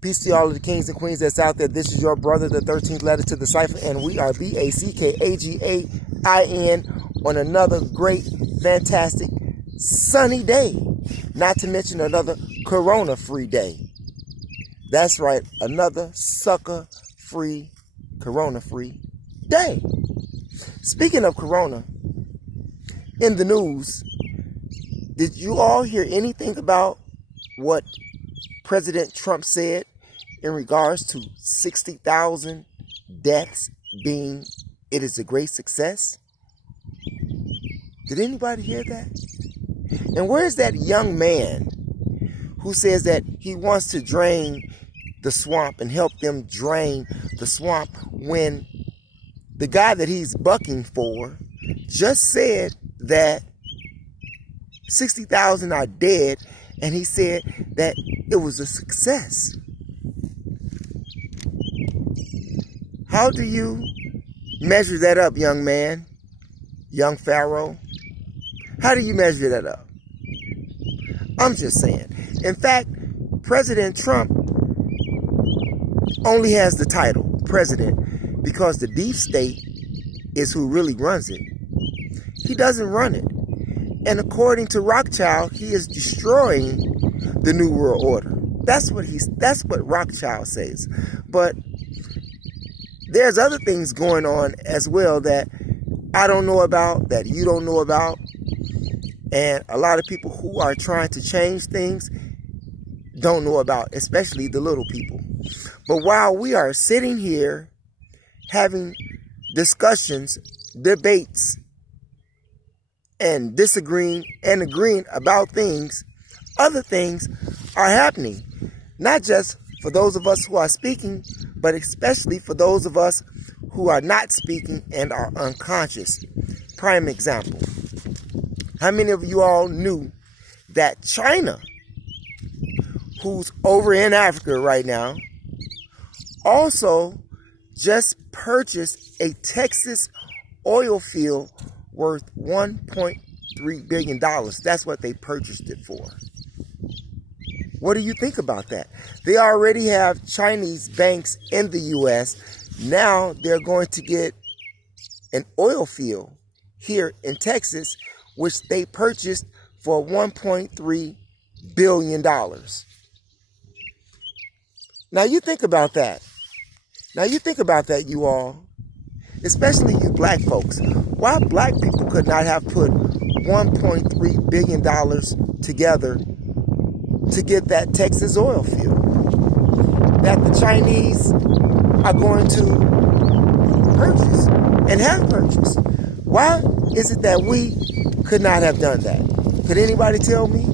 Peace to all of the kings and queens that's out there. This is your brother, the 13th letter to the cipher, and we are BACKAGAIN on another great, fantastic, sunny day. Not to mention another corona-free day. That's right, another sucker-free, corona-free day. Speaking of corona, in the news, did you all hear anything about what President Trump said in regards to 60,000 deaths being, it is a great success? Did anybody hear that? And where's that young man who says that he wants to drain the swamp and help them drain the swamp when the guy that he's bucking for just said that 60,000 are dead, and he said that it was a success? How do you measure that up, young man, young Pharaoh? How do you measure that up? I'm just saying. In fact, President Trump only has the title president because the deep state is who really runs it. He doesn't run it. And according to Rothschild, he is destroying the New World Order. That's what Rothschild says. But there's other things going on as well that I don't know about, that you don't know about. And a lot of people who are trying to change things don't know about, especially the little people. But while we are sitting here having discussions, debates, and disagreeing and agreeing about things, other things are happening. Not just for those of us who are speaking, but especially for those of us who are not speaking and are unconscious. Prime example. How many of you all knew that China, who's over in Africa right now, also just purchased a Texas oil field worth $1.3 billion. That's what they purchased it for. What do you think about that? They already have Chinese banks in the U.S. Now they're going to get an oil field here in Texas, which they purchased for $1.3 billion. Now you think about that. You all. Especially you black folks. Why black people could not have put $1.3 billion together to get that Texas oil field that the Chinese are going to purchase and have purchased? Why is it that we could not have done that? Could anybody tell me?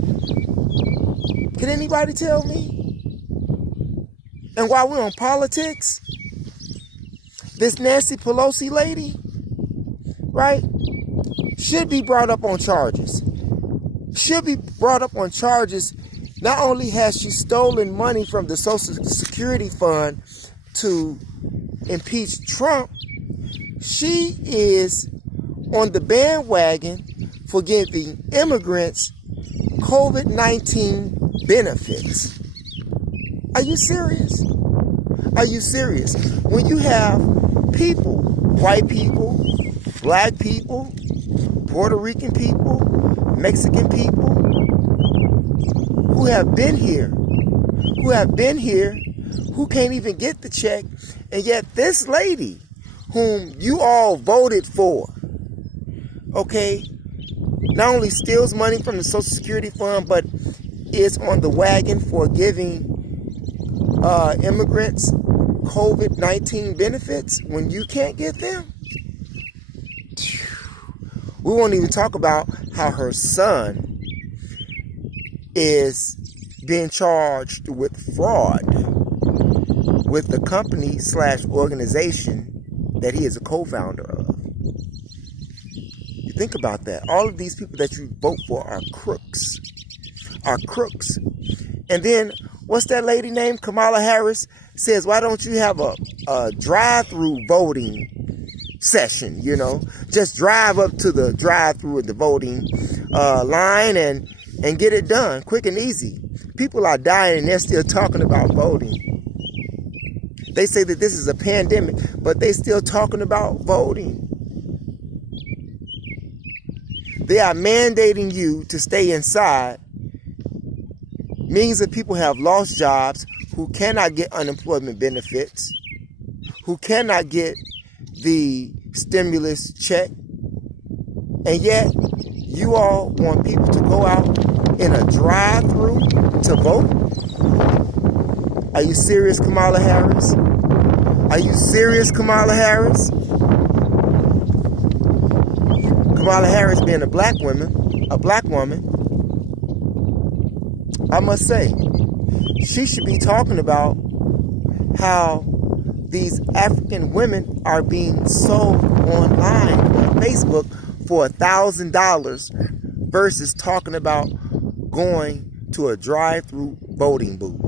And while we're on politics, this Nancy Pelosi lady, right, should be brought up on charges. Not only has she stolen money from the Social Security Fund to impeach Trump, she is on the bandwagon for giving immigrants COVID-19 benefits. Are you serious? When you have people, white people, black people, Puerto Rican people, Mexican people, who have been here, who can't even get the check, and yet this lady, whom you all voted for, okay, not only steals money from the Social Security Fund, but is on the wagon for giving immigrants COVID-19 benefits when you can't get them. We won't even talk about how her son is being charged with fraud with the company / organization that he is a co-founder of. You think about that. All of these people that you vote for are crooks. And then, what's that lady named? Kamala Harris says, why don't you have a drive-through voting session, Just drive up to the drive-through of the voting line and get it done quick and easy. People are dying and they're still talking about voting. They say that this is a pandemic, but they still talking about voting. They are mandating you to stay inside. Millions of people have lost jobs who cannot get unemployment benefits, who cannot get the stimulus check, and yet you all want people to go out in a drive-through to vote? Are you serious, Kamala Harris? Are you serious, Kamala Harris? Kamala Harris being a black woman, I must say, she should be talking about how these African women are being sold online on Facebook for $1,000 versus talking about going to a drive-through voting booth.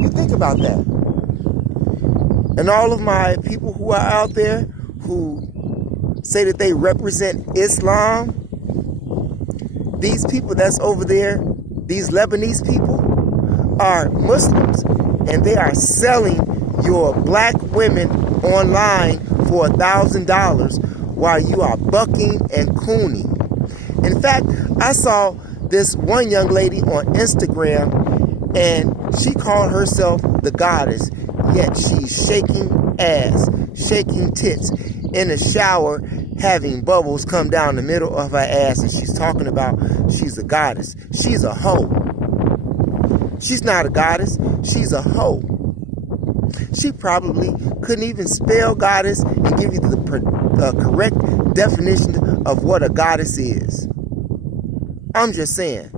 You think about that. And all of my people who are out there who say that they represent Islam, these people that's over there, these Lebanese people, are Muslims, and they are selling your black women online for $1,000 while you are bucking and cooning. In fact, I saw this one young lady on Instagram, and she called herself the goddess, yet she's shaking ass, shaking tits in the shower, having bubbles come down the middle of her ass, and she's talking about she's a goddess. She's a hoe. She's not a goddess. She's a hoe. She probably couldn't even spell goddess and give you the correct definition of what a goddess is. I'm just saying.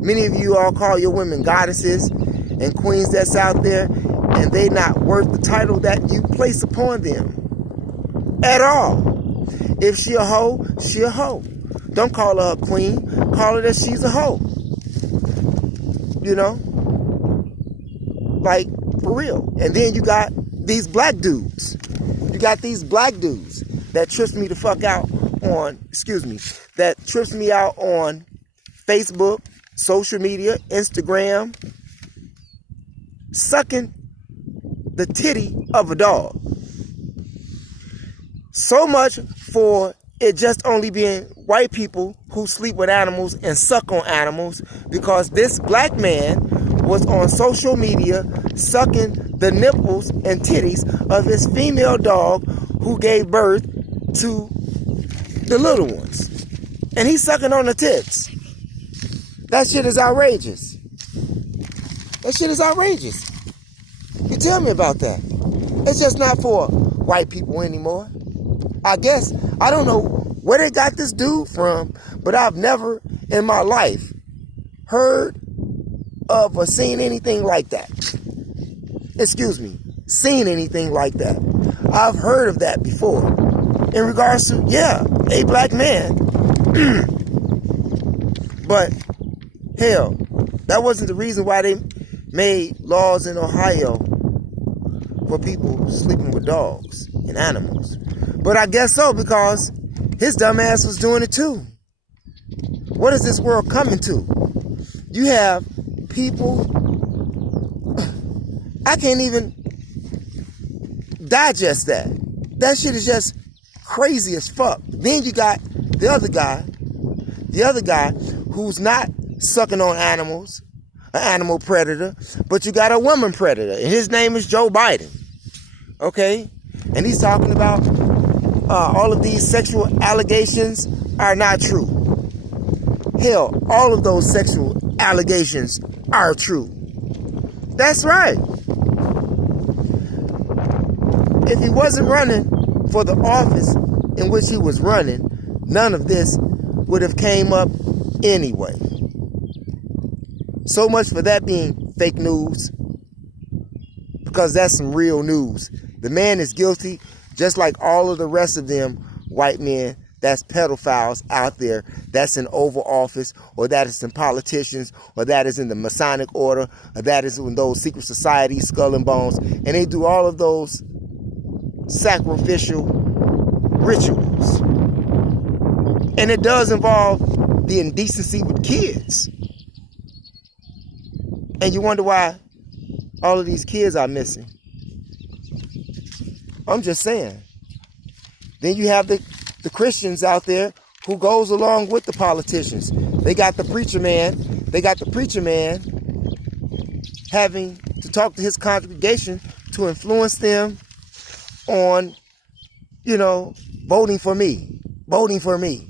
Many of you all call your women goddesses and queens that's out there, and they not worth the title that you place upon them at all. If she a hoe, she a hoe. Don't call her a queen. Call her that she's a hoe. You know? Like, for real. And then you got these black dudes. You got these black dudes that trips me the fuck out on, that trips me out on Facebook, social media, Instagram, sucking the titty of a dog. So much for it just only being white people who sleep with animals and suck on animals, because this black man was on social media sucking the nipples and titties of his female dog who gave birth to the little ones. And he's sucking on the tits. That shit is outrageous. That shit is outrageous. You tell me about that. It's just not for white people anymore. I guess, I don't know where they got this dude from, but I've never in my life heard of or seen anything like that. Seen anything like that. I've heard of that before. In regards to, yeah, a black man. But, hell, that wasn't the reason why they made laws in Ohio for people sleeping with dogs and animals. But I guess so, because his dumb ass was doing it too. What is this world coming to? You have people, I can't even digest that. That shit is just crazy as fuck. Then you got the other guy who's not sucking on animals, an animal predator, but you got a woman predator, and his name is Joe Biden. Okay? And he's talking about all of these sexual allegations are not true. Hell, all of those sexual allegations are true. That's right. If he wasn't running for the office in which he was running, none of this would have came up anyway. So much for that being fake news, because that's some real news. The man is guilty, just like all of the rest of them white men that's pedophiles out there, that's in Oval Office, or that is in politicians, or that is in the Masonic Order, or that is in those secret societies, Skull and Bones, and they do all of those sacrificial rituals. And it does involve the indecency with kids. And you wonder why all of these kids are missing. I'm just saying. Then you have the Christians out there who goes along with the politicians. They got the preacher man. They got the preacher man having to talk to his congregation to influence them on, voting for me. Voting for me.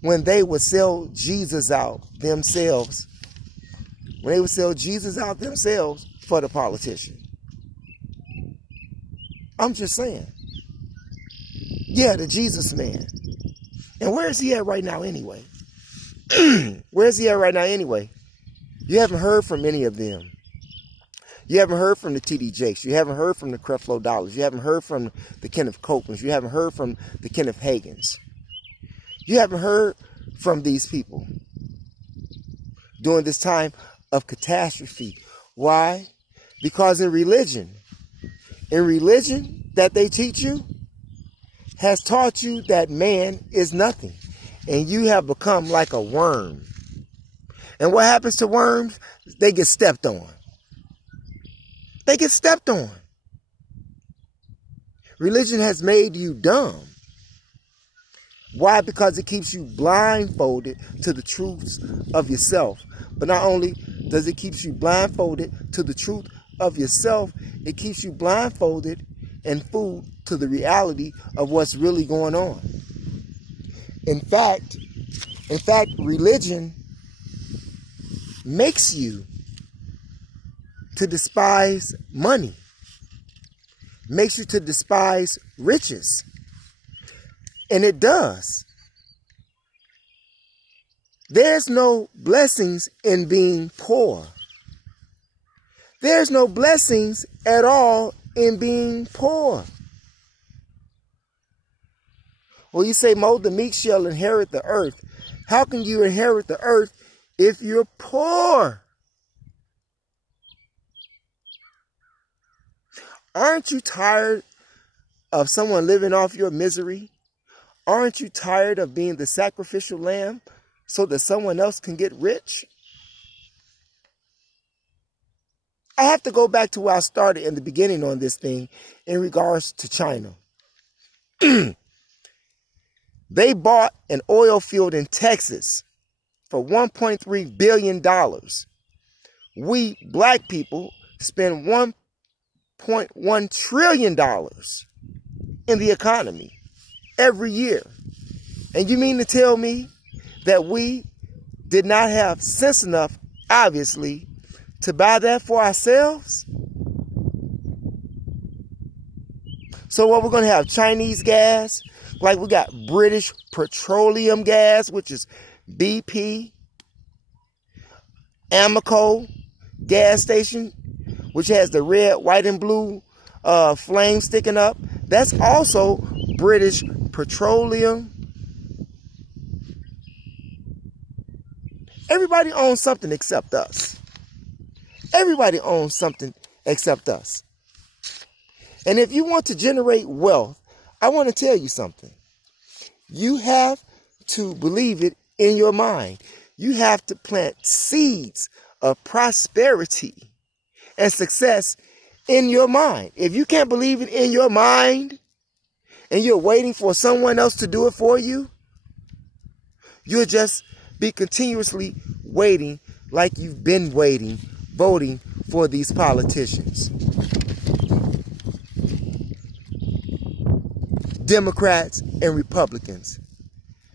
When they would sell Jesus out themselves. When they would sell Jesus out themselves for the politician. I'm just saying. Yeah, the Jesus man. And where is he at right now anyway? Where is he at right now anyway? You haven't heard from any of them. You haven't heard from the T.D. Jakes. You haven't heard from the Creflo Dollars. You haven't heard from the Kenneth Copelands. You haven't heard from the Kenneth Hagins. You haven't heard from these people during this time of catastrophe. Why? Because in religion that they teach you has taught you that man is nothing. And you have become like a worm. And what happens to worms? They get stepped on. They get stepped on. Religion has made you dumb. Why? Because it keeps you blindfolded to the truths of yourself. But not only does it keep you blindfolded to the truth of yourself, it keeps you blindfolded and fooled to the reality of what's really going on. In fact, religion makes you to despise money, makes you to despise riches. And it does. There's no blessings in being poor. There's no blessings at all in being poor. Well, you say, Mo, the meek shall inherit the earth. How can you inherit the earth if you're poor? Aren't you tired of someone living off your misery? Aren't you tired of being the sacrificial lamb so that someone else can get rich? I have to go back to where I started in the beginning on this thing in regards to China. They bought an oil field in Texas for $1.3 billion. We black people spend $1.1 trillion in the economy every year. And you mean to tell me that we did not have sense enough, obviously, to buy that for ourselves? So what, we're going to have Chinese gas? Like we got British petroleum gas, which is BP, Amoco gas station, which has the red, white, and blue flame sticking up. That's also British petroleum. Everybody owns something except us. Everybody owns something except us. And if you want to generate wealth, I want to tell you something. You have to believe it in your mind. You have to plant seeds of prosperity and success in your mind. If you can't believe it in your mind and you're waiting for someone else to do it for you, you'll just be continuously waiting like you've been waiting, voting for these politicians. Democrats and Republicans.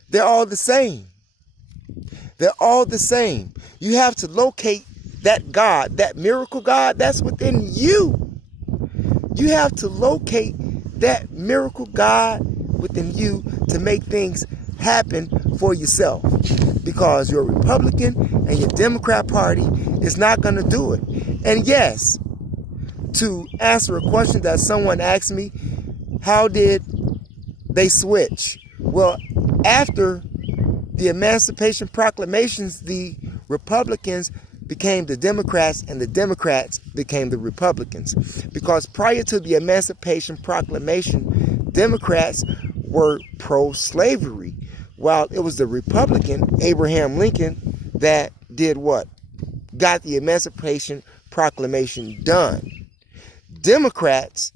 They're all the same. They're all the same. You have to locate that God, that miracle God that's within you. You have to locate that miracle God within you to make things happen for yourself. Because your Republican and your Democrat Party is not going to do it. And yes, to answer a question that someone asked me, how did they switch? Well, after the Emancipation Proclamations, the Republicans became the Democrats and the Democrats became the Republicans. Because prior to the Emancipation Proclamation, Democrats were pro-slavery, while it was the Republican, Abraham Lincoln, that did what? Got the Emancipation proclamation done. Democrats,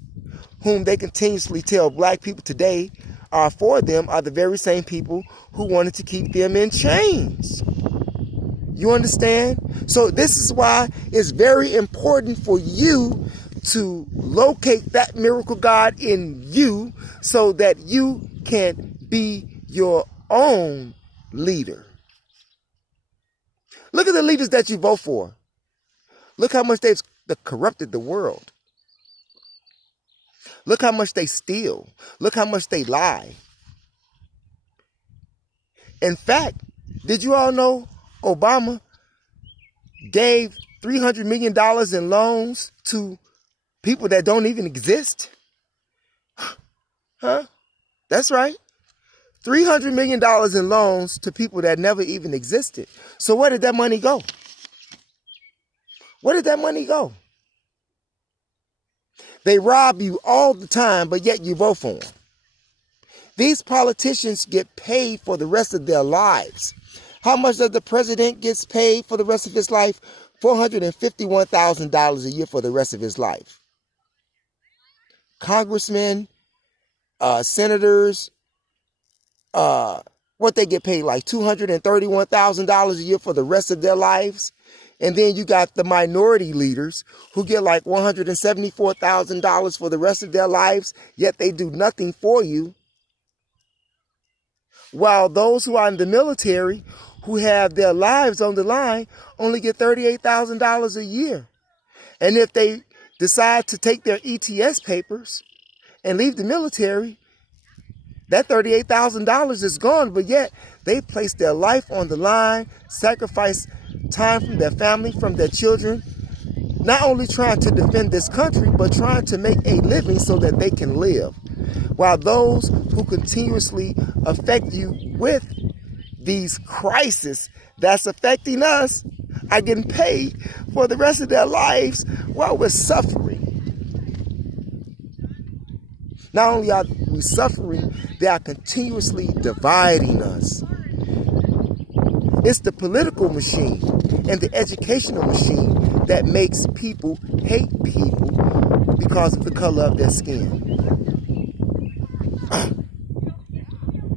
whom they continuously tell black people today are for them, are the very same people who wanted to keep them in chains. You understand? So this is why it's very important for you to locate that miracle God in you so that you can be your own leader. Look at the leaders that you vote for. Look how much they've corrupted the world. Look how much they steal. Look how much they lie. In fact, did you all know Obama gave $300 million in loans to people that don't even exist? Huh? That's right. $300 million in loans to people that never even existed. So where did that money go? Where did that money go? They rob you all the time, but yet you vote for them. These politicians get paid for the rest of their lives. How much does the president get paid for the rest of his life? $451,000 a year for the rest of his life. Congressmen, senators, what they get paid, like $231,000 a year for the rest of their lives. And then you got the minority leaders who get like $174,000 for the rest of their lives, yet they do nothing for you. While those who are in the military, who have their lives on the line, only get $38,000 a year. And if they decide to take their ETS papers and leave the military, that $38,000 is gone, but yet they place their life on the line, sacrifice time from their family, from their children, not only trying to defend this country, but trying to make a living so that they can live. While those who continuously affect you with these crises that's affecting us are getting paid for the rest of their lives while we're suffering. Not only are we suffering, they are continuously dividing us. It's the political machine and the educational machine that makes people hate people because of the color of their skin.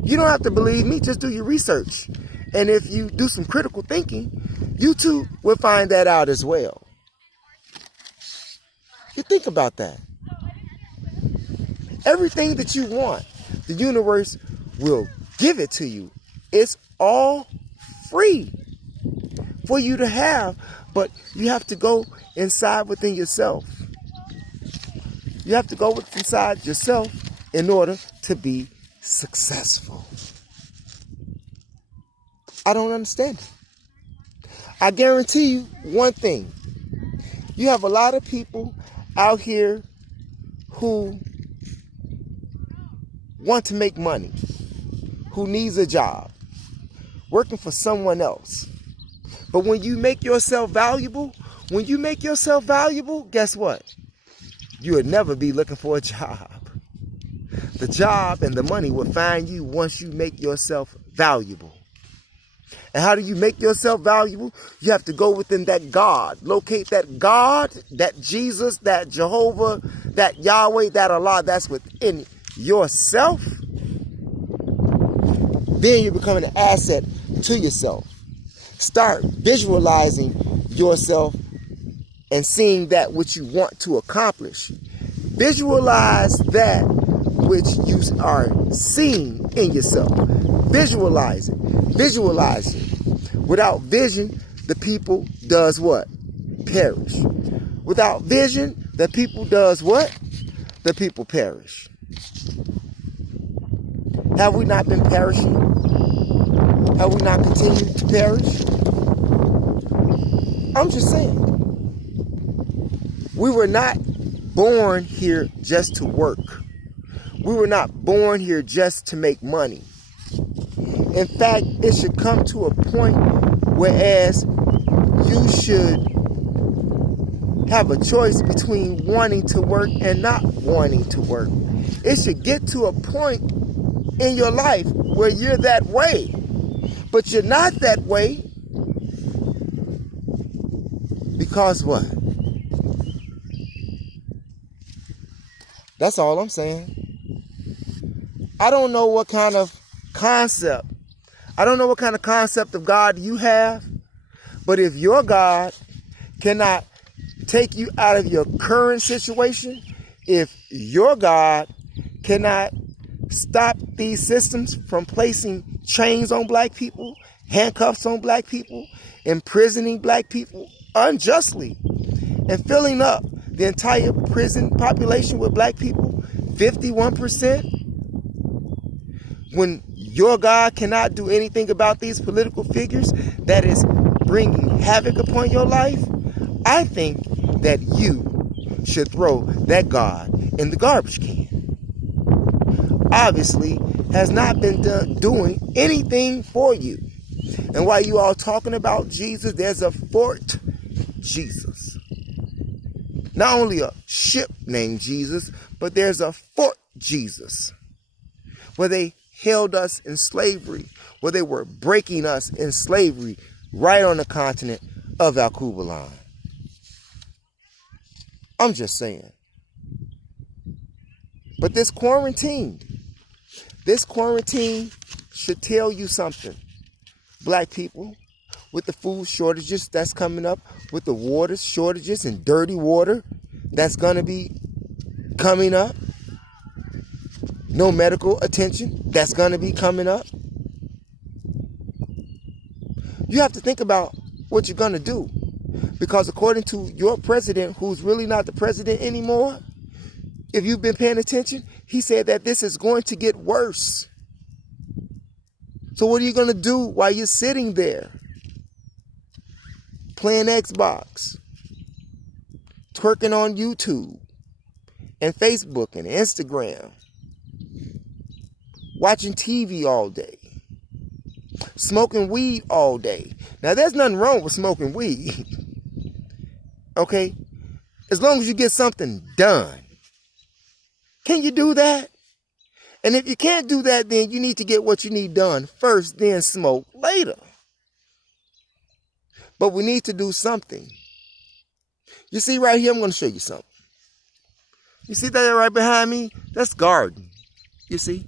You don't have to believe me, just do your research. And if you do some critical thinking, you too will find that out as well. You think about that. Everything that you want, the universe will give it to you. It's all free for you to have, but you have to go inside within yourself. You have to go inside yourself in order to be successful. I don't understand it. I guarantee you one thing. You have a lot of people out here who want to make money, who needs a job, working for someone else. But when you make yourself valuable, guess what? You would never be looking for a job. The job and the money will find you once you make yourself valuable. And how do you make yourself valuable? You have to go within that God. Locate that God, that Jesus, that Jehovah, that Yahweh, that Allah that's within yourself. Then you're becoming an asset to yourself. Start visualizing yourself and seeing that which you want to accomplish. Visualize that which you are seeing in yourself. Visualize it. Visualize it. Without vision, the people does what? Perish. Without vision, the people does what? The people perish. Have we not been perishing? Have we not continued to perish? I'm just saying. We were not born here just to work. We were not born here just to make money. In fact, it should come to a point whereas you should have a choice between wanting to work and not wanting to work. It should get to a point in your life where you're that way. But you're not that way because what? That's all I'm saying. I don't know what kind of concept. I don't know what kind of concept of God you have. But if your God cannot take you out of your current situation, if your God cannot stop these systems from placing chains on black people, handcuffs on black people, imprisoning black people unjustly, and filling up the entire prison population with black people, 51%, when your God cannot do anything about these political figures that is bringing havoc upon your life, I think that you should throw that God in the garbage can. Obviously, has not been doing anything for you. And while you all talking about Jesus, there's a Fort Jesus. Not only a ship named Jesus, but there's a Fort Jesus, where they held us in slavery, where they were breaking us in slavery right on the continent of Al-Kubalan. I'm just saying. But this quarantine should tell you something. Black people, with the food shortages that's coming up, with the water shortages and dirty water that's going to be coming up, no medical attention that's going to be coming up. You have to think about what you're going to do. Because according to your president, who's really not the president anymore, if you've been paying attention, he said that this is going to get worse. So what are you going to do while you're sitting there playing Xbox, twerking on YouTube and Facebook and Instagram, watching TV all day, smoking weed all day? Now, there's nothing wrong with smoking weed, okay? As long as you get something done. Can you do that? And if you can't do that, then you need to get what you need done first, then smoke later. But we need to do something. You see right here, I'm going to show you something. You see that right behind me? That's garden. You see?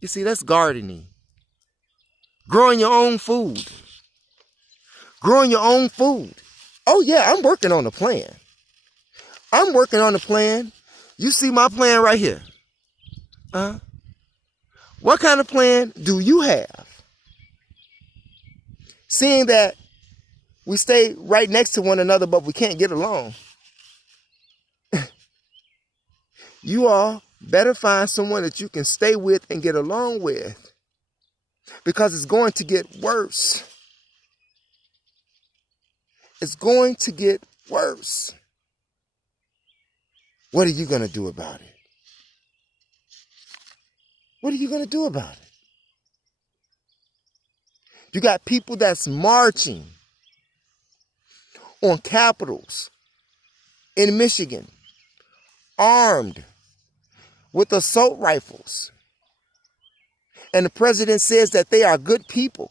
You see, that's gardening. Growing your own food. Growing your own food. Oh yeah, I'm working on a plan. I'm working on a plan. You see my plan right here. What kind of plan do you have? Seeing that we stay right next to one another, but we can't get along. You all better find someone that you can stay with and get along with, because it's going to get worse. It's going to get worse. What are you going to do about it? What are you going to do about it? You got people that's marching on capitals in Michigan, armed with assault rifles. And the president says that they are good people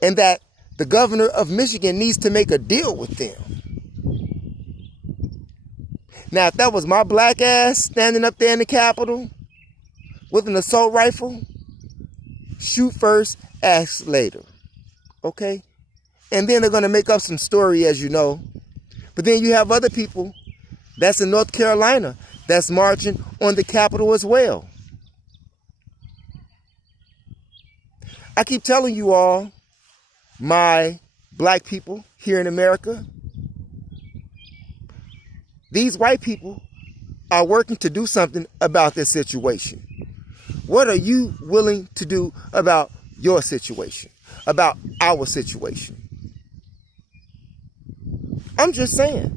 and that the governor of Michigan needs to make a deal with them. Now, if that was my black ass standing up there in the Capitol with an assault rifle, shoot first, ask later. Okay? And then they're going to make up some story, as you know. But then you have other people that's in North Carolina that's marching on the Capitol as well. I keep telling you all, my black people here in America, these white people are working to do something about this situation. What are you willing to do about your situation, about our situation? I'm just saying.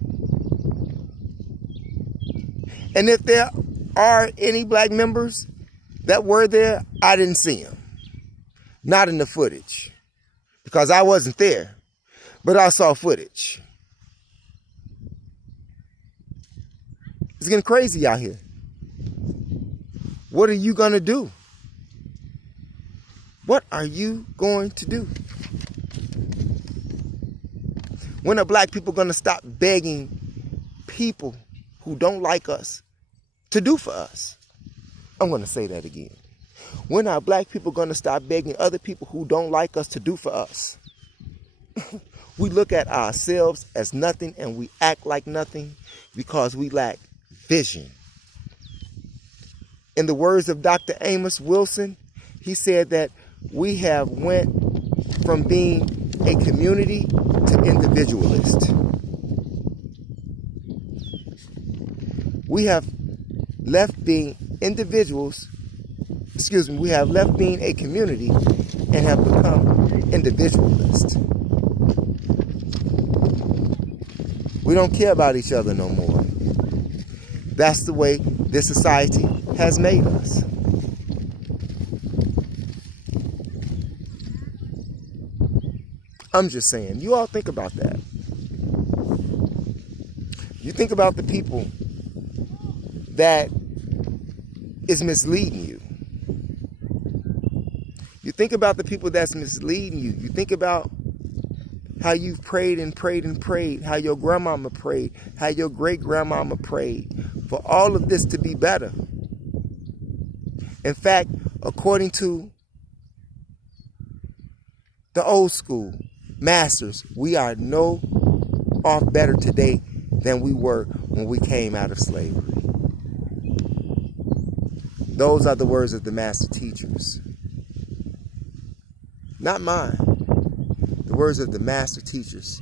And if there are any black members that were there, I didn't see them. Not in the footage, because I wasn't there, but I saw footage. It's getting crazy out here. What are you going to do? What are you going to do? When are black people going to stop begging people who don't like us to do for us. I'm going to say that again. When are black people going to stop begging other people who don't like us to do for us? We look at ourselves as nothing and we act like nothing because we lack vision. In the words of Dr. Amos Wilson, he said that we have went from being a community to individualist. We have left being individuals, we have left being a community and have become individualist. We don't care about each other no more. That's the way this society has made us. I'm just saying, you all think about that. You think about the people that is misleading you. You think about the people that's misleading you. You think about how you've prayed and prayed and prayed, how your grandmama prayed, how your great-grandmama prayed for all of this to be better. In fact, according to the old school masters, we are no off better today than we were when we came out of slavery. Those are the words of the master teachers. Not mine. The words of the master teachers.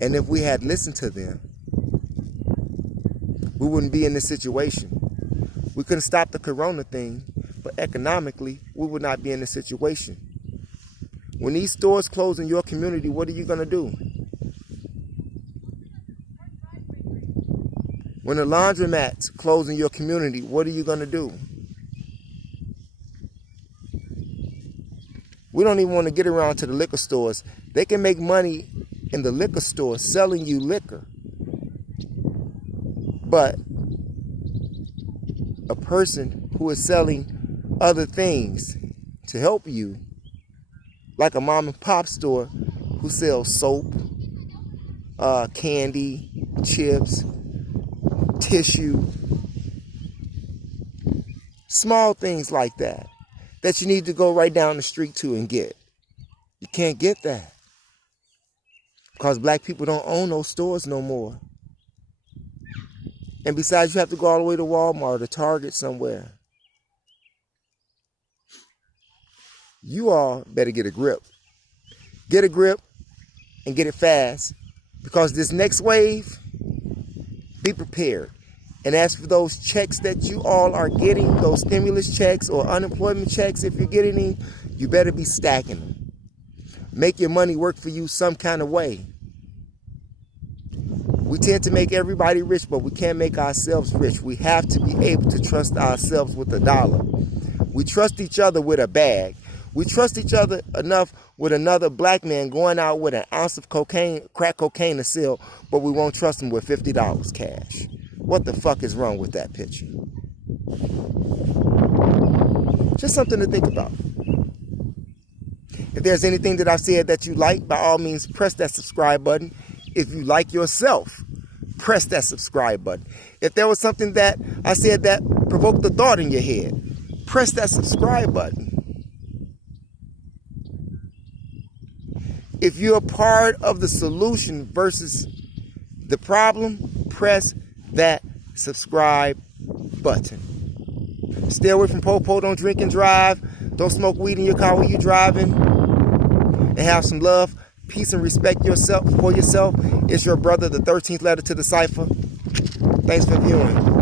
And if we had listened to them, we wouldn't be in this situation. We couldn't stop the corona thing, but economically, we would not be in this situation. When these stores close in your community, what are you going to do? When the laundromats close in your community, what are you going to do? We don't even want to get around to the liquor stores. They can make money in the liquor store selling you liquor. But a person who is selling other things to help you, like a mom and pop store who sells soap, candy, chips, tissue, small things like that, that you need to go right down the street to and get. You can't get that because black people don't own those stores no more. And besides, you have to go all the way to Walmart or Target somewhere. You all better get a grip. Get a grip and get it fast, because this next wave, be prepared. And as for those checks that you all are getting, those stimulus checks or unemployment checks, if you're getting them, you better be stacking them. Make your money work for you some kind of way. We tend to make everybody rich, but we can't make ourselves rich. We have to be able to trust ourselves with a dollar. We trust each other with a bag. We trust each other enough with another black man going out with an ounce of crack cocaine to sell, but we won't trust him with $50 cash. What the fuck is wrong with that picture? Just something to think about. If there's anything that I've said that you like, by all means, press that subscribe button. If you like yourself, press that subscribe button. If there was something that I said that provoked a thought in your head, press that subscribe button. If you're a part of the solution versus the problem, press that subscribe button. Stay away from po-po. Don't drink and drive. Don't smoke weed in your car while you're driving. And have some love, peace, and respect for yourself. It's your brother, the 13th letter to the cipher. Thanks for viewing.